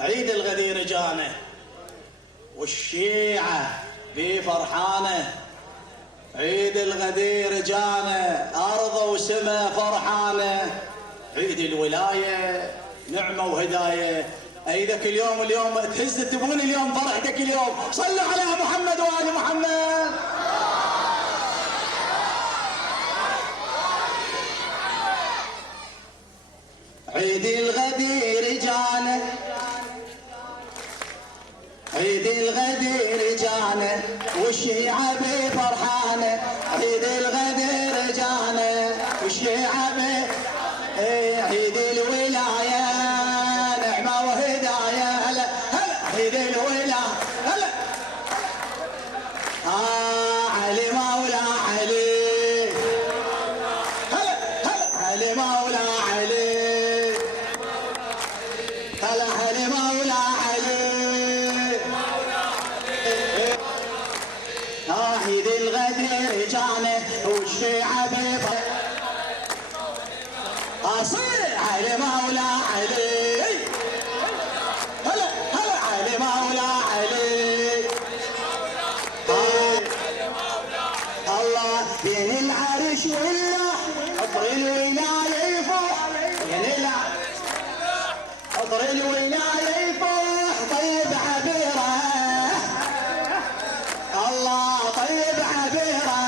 عيد الغدير جانا والشيعة بيه فرحانة. عيد الغدير جانا أرض وسما فرحانة. عيد الولاية نعمة وهداية. أيدك اليوم تهز تبون اليوم فرحتك اليوم. صلوا على محمد وآل محمد. عيد الغدير جانا عيد الغدير جانا والشيعة بفرحانة. عيد الغدير جانا والشيعة عيد الولاية نعمة وهداية. هلا هلا عيد الولاية. هلا علي مولا علي. هلا هلا علي مولا علي. هلا علي مولا علي. عيد الغدير جانا والشيعة بفرحانة. أصير علي مولا علي. هلا هلا علي مولا علي. الله بين العرش والله عطر الولاية يفوح. بين عطر الولاية يفوح. طيب عبيره الله طيب عبيره.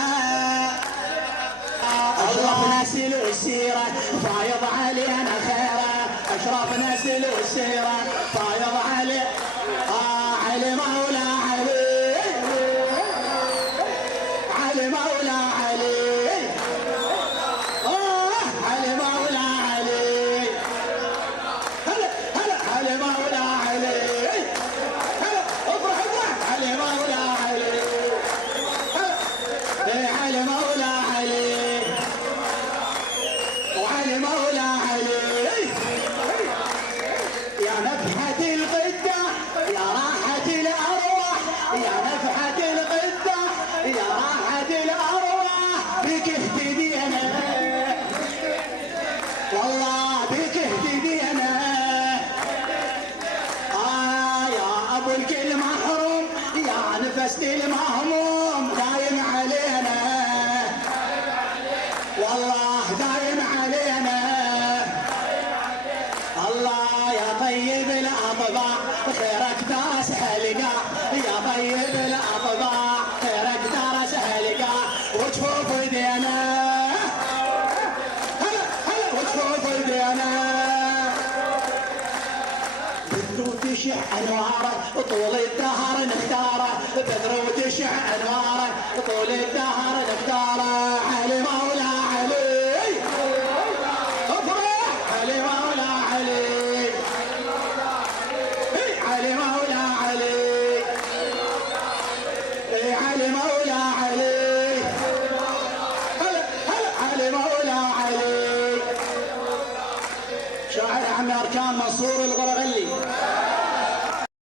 أشرف نسل السيرة فايض علينا خيره. أشرف نسل السيرة فايض علي. علي مولا علي. علي مولا علي. علي مولا علي. هلا هلا علي مولا علي. هلا افرح افرح علي مولا علي. هلا علي مولا علي. وعلي مولا علي. يا نفحة القدة يا راحة الأرواح. يا نفحة القدة يا راحة الأرواح. بك اهتدينا والله بك اهتدينا. يا أبو الكل محروم يا نفست المهموم. دايم علينا والله دايم علينا. الله يا طيب الأطباع خيرك داس هلقا. يا طيب الأطباع خيرك داس هلقا. وجفوف ايدينا هلا هلا وجفوف ايدينا. بدر وتشع انواره طول الدهر نختاره. بدر وتشع انواره طول الدهر نختاره. علي مولا علي. افرح علي مولا علي. علي مولا علي. علي مولا علي. هلا هلا علي مولا علي. شاعر عمي اركان منصور الغرغلي.